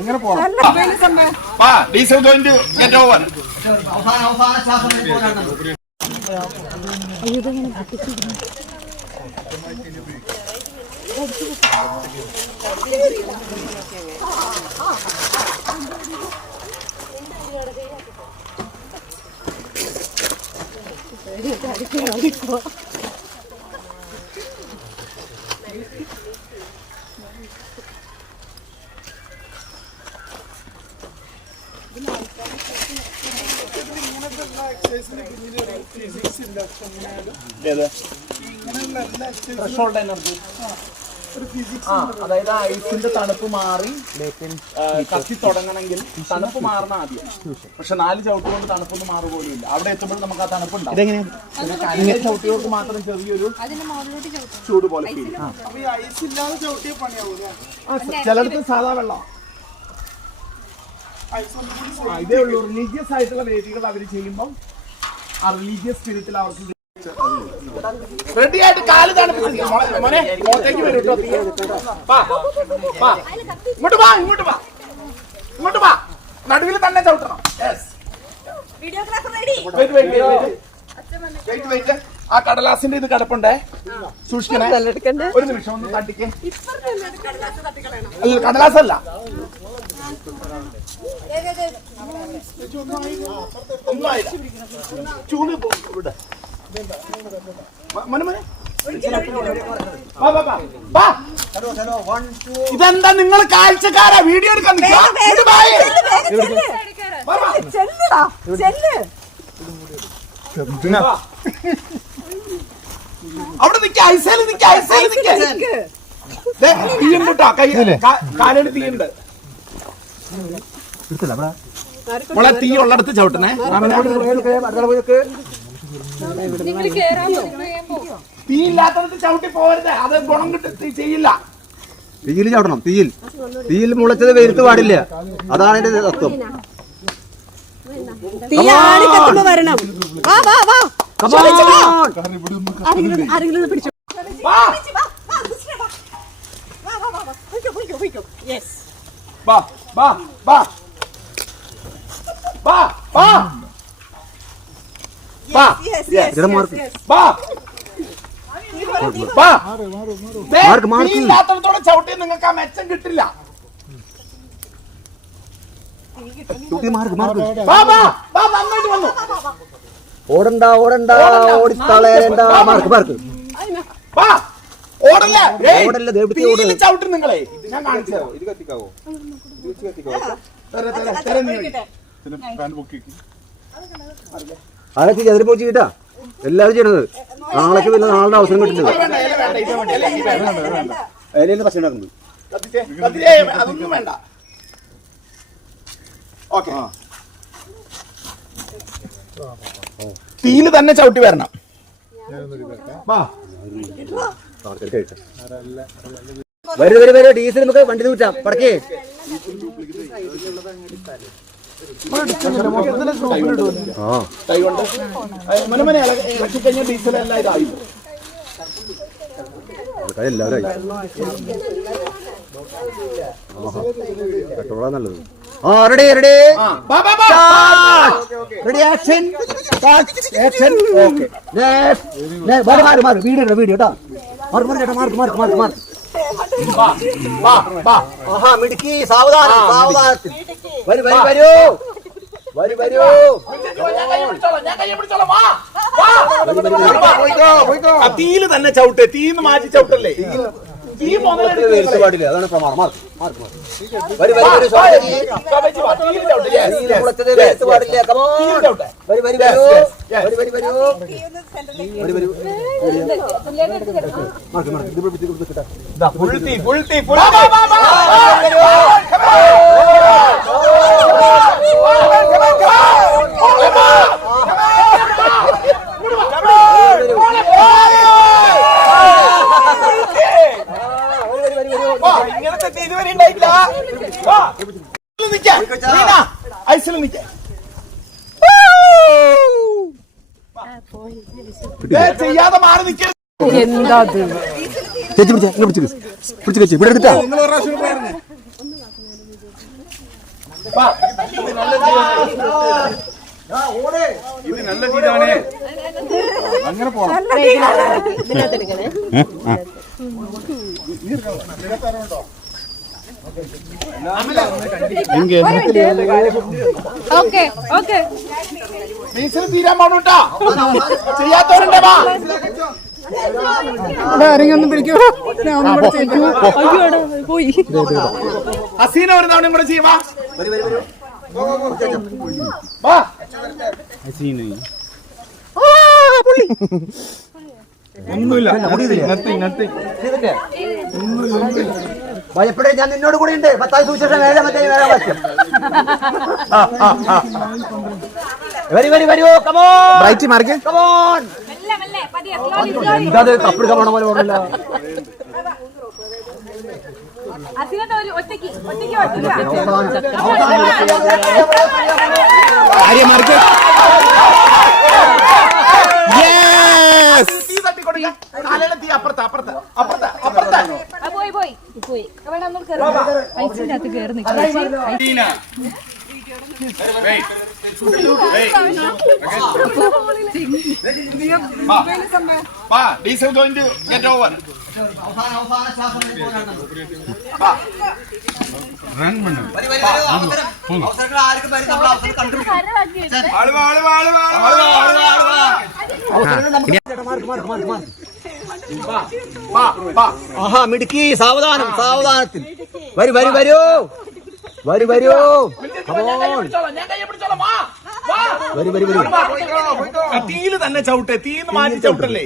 അങ്ങനെ പോവാം. Diesel going to get over. അതായത് ഐസിന്റെ തണുപ്പ് മാറി കത്തി തുടങ്ങണമെങ്കിൽ തണുപ്പ് മാറണം ആദ്യം. പക്ഷെ 4 ചവിട്ട് കൊണ്ട് തണുപ്പൊന്നും മാറുപോലും ഇല്ല. അവിടെ എത്തുമ്പോൾ നമുക്ക് ആ തണുപ്പുണ്ടാവും. ചവിട്ടികൾക്ക് മാത്രം ചെറിയൊരു ചൂട് പോലെ ചിലടത്ത് സാധാ വെള്ളം. ഇതേ ഉള്ളൂ. റിലീജിയസ് ആയിട്ടുള്ള വേദികൾ അവർ ചെയ്യുമ്പോൾ ആ റിലീജിയസ് സ്പിരിറ്റിൽ അവർക്ക് റെഡി ആയിട്ട് കാല് തണുപ്പ് മോനെ മോത്തേക്ക് വരും കേട്ടോ. ഇങ്ങോട്ട് വാ ഇങ്ങോട്ട് വാ ഇങ്ങോട്ട് വാ. നടുവിൽ തന്നെ ചവിട്ടണം. ആ കടലാസിന്റെ ഇത് കിടപ്പുണ്ടേ, സൂക്ഷിക്കണേ. ഒരു നിമിഷം ഒന്ന് തട്ടിക്കേ. അല്ല കടലാസല്ല, ഒന്നുമായില്ല. ചൂട് ഇവിടെ ഇതെന്താ നിങ്ങൾ കാഴ്ചക്കാരാ? വീഡിയോ എടുക്കാൻ അവിടെ നിക്ക. ഐസേല് നിക്ക, ഐസേല് നിക്ക. തീയുണ്ട് കേട്ടോ, കാലടി തീയുണ്ട്. മോളെ തീ ഉള്ളടത്ത് ചവിട്ടണേ. തീ ഇല്ലാത്തടത്ത് ചവിട്ടി പോകരുത്, അത് ഗുണം കിട്ടും ചെയ്യില്ല. തീയിൽ ചവിട്ടണം. തീയിൽ മുളച്ചത് വെയിലത്ത് പാടില്ല. അതാണ് എന്റെ തത്വം. വരണം. ഇല്ലാത്തടത്തോടെ ചവിട്ടി നിങ്ങൾക്ക് ആ മെച്ചം കിട്ടില്ല. ഓടണ്ട ഓടണ്ട ഓടിത്തളയണ്ട. മാർക്ക് മാർക്ക് ഓടല്ലേ ചവിട്ടും നിങ്ങളെ. ഞാൻ കാണിച്ചോ. ഇത് കത്തിക്കാവോ? അതൊക്കെ ചെറിയ പോയി ചെയ്തിട്ടാ എല്ലാവരും ചെയ്യണത്. നാളേക്ക് പിന്നെ നാളുടെ അവസരം കിട്ടുന്നത്. അതിൽ പ്രശ്നം ഉണ്ടാക്കുന്നത്. അതൊന്നും വേണ്ട. തീയില് തന്നെ ചവിട്ടി വരണം. വരും വരും വരും. ഡീസൽ നമുക്ക് വണ്ടി തൂറ്റാം. പടക്കേ ഇറക്കി കഴിഞ്ഞാൽ ഡീസൽ എല്ലാം ഇതായി. എല്ലാവരും പെട്രോളാ നല്ലത്. Ready ready ready action action. മാറി മാറി വീഡിയോ വീഡിയോ കേട്ടോ. Mark mark mark mark mark mark. മിടുക്കി. സാവധാനം സാവധാനത്തിൽ. വരൂ വരൂ വരൂ വരൂ വരൂ. തീയില് തന്നെ ചവിട്ടെ. തീന്ന് മാറ്റി ചവിട്ടല്ലേ. തീ പാടില്ല. അതാണ് പ്രമാണം. Mark mark mark. വരൂ വരൂ വരൂ. പാടില്ല. കമോൺ വരൂ വരൂ വരൂ വരൂ വരൂ വരൂ വരൂ വരൂ. Mark mark. ഇത് പിടിച്ച് കൊടുത്തിട്ടാ. ഫുൾ തീ ഫുൾ തീ ഫുൾ. ഇങ്ങനത്തെ ഇതുവരെ ഉണ്ടായില്ല. ഐസിൽ നിൽക്കാം. ചെയ്യാതെ മാറി നിൽക്കുക. എന്താ ചേച്ചി പിടിച്ച പിടിച്ച് പിടിച്ച് ഇവിടെ എടുത്താ. വാ. ഇത് നല്ല തീരാണ്. അങ്ങനെ പോണം. ഓക്കെ ഓക്കെ ഡീസൽ തീരാൻ പാടൂട്ടാ. ചെയ്യാത്തവരുണ്ടേ വാ. ആരെങ്കിലും പിടിക്കോ പോയി ഹസീന ഒരു തവണ കൂടെ ചെയ്യുവാ. വാ. ഒന്നുമില്ല. ഭയപ്പെടേ, ഞാൻ നിന്നോട് കൂടെ ഉണ്ട്. 10 സുവിശേഷം വേറെ മറ്റേ വരാൻ പറ്റും. വരൂ കമോൺ. Right mark. കമോൺ. എന്താ കപ്പിടുക്കാൻ പോണ പോലെ ഓടില്ല. ആര്യ മാർക്ക്. തീ തട്ടിക്കൊടുക്ക. കാലയുടെ തീ അപ്പുറത്ത് അപ്പുറത്ത് അപ്പുറത്ത് അപ്പുറത്ത്. പോയി ഐസിനകത്ത് കയറി diesel going to get over. ആഹാ മിടുക്കി. സാവധാനം സാവധാനത്തിൽ. വരൂ തീയില് തന്നെ ചവിട്ടെ. തീന്ന് മാറ്റി ചവിട്ടല്ലേ.